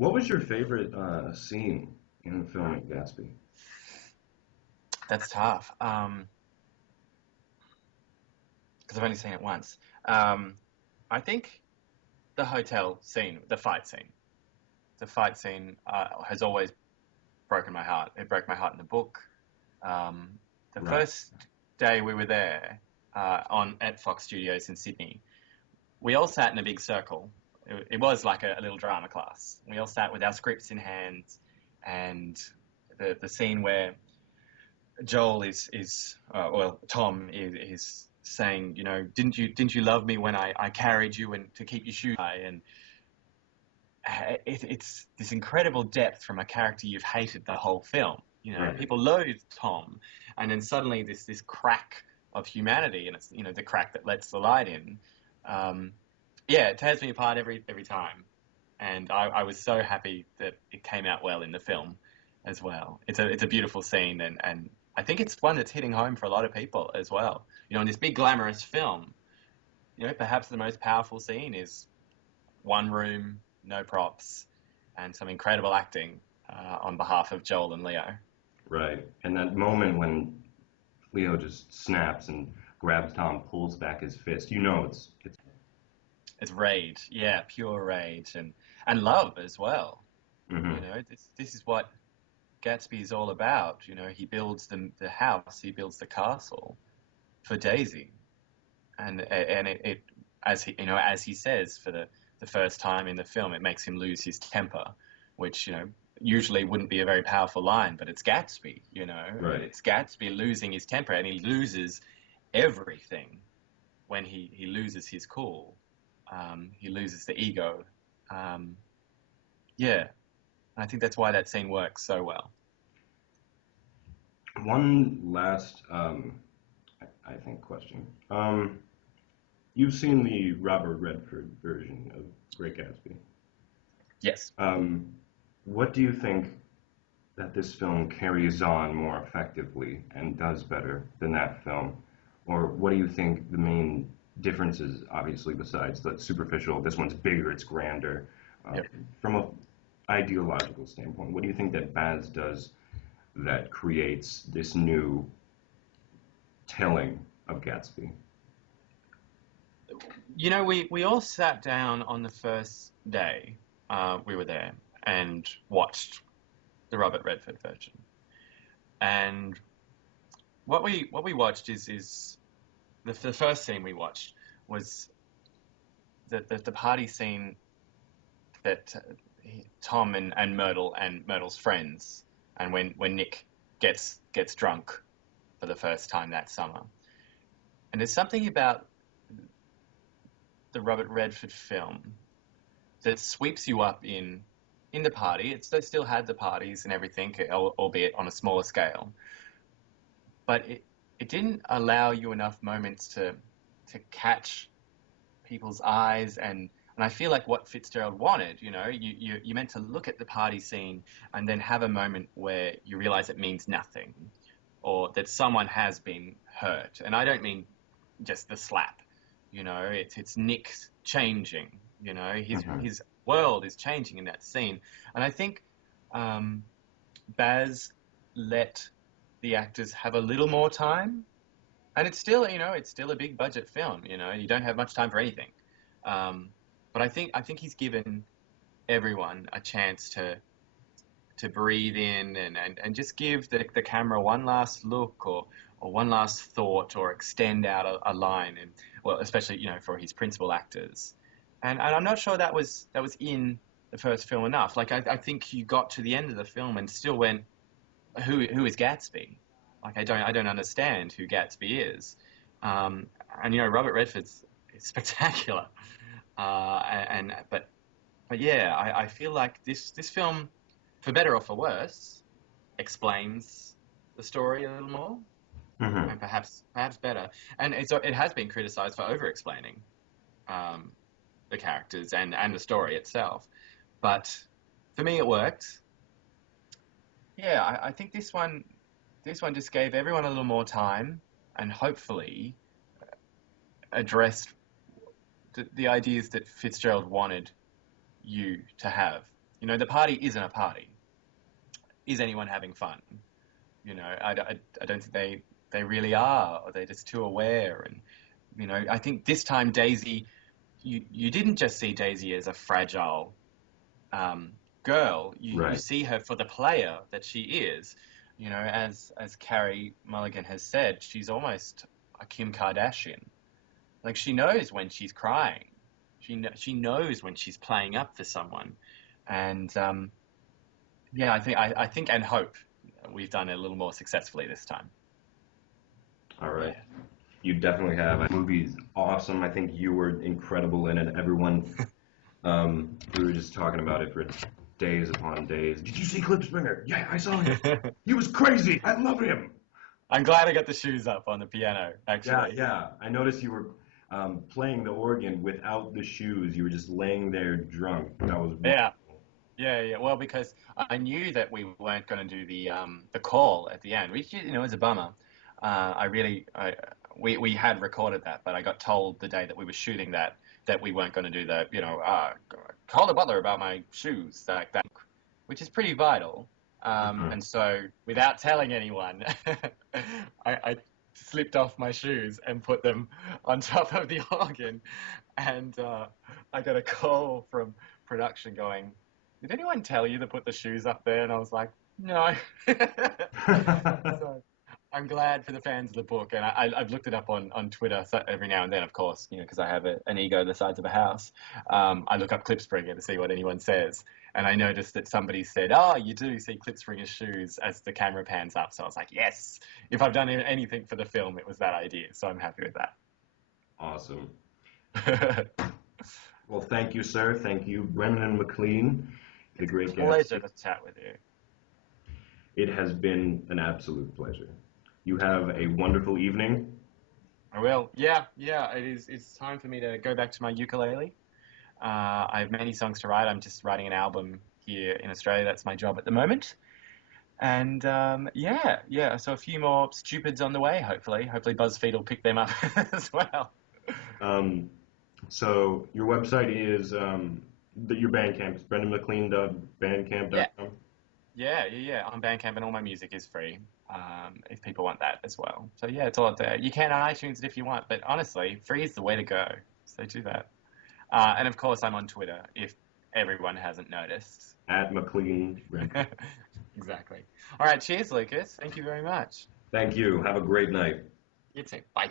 What was your favorite scene in the film Gatsby? That's tough. Because I've only seen it once. Um, I think the hotel scene, the fight scene. The fight scene has always broken my heart. It broke my heart in the book. Um, the Right. first day we were there on at Fox Studios in Sydney, we all sat in a big circle. It was like a little drama class. We all sat with our scripts in hand, and the scene where Joel well, Tom is saying, didn't you love me when I carried you and to keep your shoes high? And it's this incredible depth from a character you've hated the whole film. Right. People loathe Tom, and then suddenly this crack of humanity, and it's the crack that lets the light in. Um, yeah, it tears me apart every time, and I was so happy that it came out well in the film as well. It's a beautiful scene, and I think it's one that's hitting home for a lot of people as well. In this big glamorous film, perhaps the most powerful scene is one room, no props, and some incredible acting on behalf of Joel and Leo. Right. And that moment when Leo just snaps and grabs Tom, pulls back his fist, it's It's rage, yeah, pure rage, and love as well. hmm This is what Gatsby is all about. He builds the house, he builds the castle for Daisy, and it as he says for the first time in the film, it makes him lose his temper, which usually wouldn't be a very powerful line, but it's Gatsby. right. It's Gatsby losing his temper, and he loses everything when he loses his cool. He loses the ego. Um, yeah, I think that's why that scene works so well. One last I think question. You've seen the Robert Redford version of Great Gatsby. Yes. What do you think that this film carries on more effectively and does better than that film? Or what do you think the main differences, obviously, besides the superficial, this one's bigger, it's grander, uh, Yep. from a ideological standpoint, what do you think that Baz does that creates this new telling of Gatsby? We all sat down on the first day we were there and watched the Robert Redford version. And what we watched is the first scene we watched was the party scene that Tom and Myrtle and Myrtle's friends, and when Nick gets drunk for the first time that summer. And there's something about the Robert Redford film that sweeps you up in the party. They still had the parties and everything, albeit on a smaller scale, but it didn't allow you enough moments to catch people's eyes, and I feel like what Fitzgerald wanted, you meant to look at the party scene and then have a moment where you realize it means nothing, or that someone has been hurt. And I don't mean just the slap. It's Nick changing. Hmm. His world is changing in that scene, and I think Baz let the actors have a little more time, and it's still a big budget film. You don't have much time for anything, um, but I think he's given everyone a chance to breathe in and just give the camera one last look or one last thought or extend out a line, and well, especially for his principal actors. And I'm not sure that was in the first film enough. Like I think you got to the end of the film and still went, who is Gatsby? Like I don't understand who Gatsby is. And Robert Redford's is spectacular. But yeah, I feel like this film, for better or for worse, explains the story a little more, and Hmm. perhaps better. And it has been criticised for over explaining um, the characters and the story itself. But for me, it worked. Yeah, I think this one just gave everyone a little more time, and hopefully addressed the ideas that Fitzgerald wanted you to have. You know, the party isn't a party. Is anyone having fun? You know, I don't think they really are, or they're just too aware. And, you know, I think this time Daisy, you didn't just see Daisy as a fragile um, girl. You Right. see her for the player that she is. You know, as Carrie Mulligan has said, she's almost a Kim Kardashian. Like she knows when she's crying. She knows when she's playing up for someone. And yeah, I think and hope we've done it a little more successfully this time. All right. Yeah. You definitely have. The movie's awesome. I think you were incredible in it. Everyone, we were just talking about it for days upon days. Did you see Klipspringer? Yeah, I saw him. He was crazy. I love him. I'm glad I got the shoes up on the piano, Yeah, actually. yeah. I noticed you were playing the organ without the shoes. You were just laying there drunk. That was Yeah. wonderful. Yeah, yeah. Well, because I knew that we weren't going to do the call at the end, which you know is a bummer. I really we had recorded that, but I got told the day that we were shooting that we weren't going to do the call the butler about my shoes like that, which is pretty vital. Mhm. And so without telling anyone, I slipped off my shoes and put them on top of the organ, and I got a call from production going, did anyone tell you to put the shoes up there? And I was like, no. So I'm glad for the fans of the book, and I've looked it up on Twitter so every now and then, of course, you know, because I have an ego the size of a house. I look up Klipspringer to see what anyone says, and I noticed that somebody said, "Oh, you do see Klipspringer's shoes as the camera pans up." So I was like, "Yes, if I've done anything for the film, it was that idea." So I'm happy with Awesome. that. Well, thank you, sir. Thank you, Brendan Maclean, The It's a Great pleasure Gatsby. to chat with you. It has been an absolute pleasure. You have a wonderful evening. I will. Yeah, yeah. It is. It's time for me to go back to my ukulele. I have many songs to write. I'm just writing an album here in Australia. That's my job at the moment. And yeah, yeah. So a few more stupids on the way. Hopefully BuzzFeed will pick them up as well. Um, so your website is your Bandcamp is Yeah, brendanmclean.bandcamp.com. yeah, yeah, yeah. On Bandcamp, and all my music is free. If people want that as well. So yeah, it's all up there. You can iTunes it if you want, but honestly, free is the way to go. So do that. And of course, I'm on Twitter if everyone hasn't noticed. At Maclean Brendan. Exactly. All right. Cheers, Lucas. Thank you very much. Thank you. Have a great night. You too. Bye.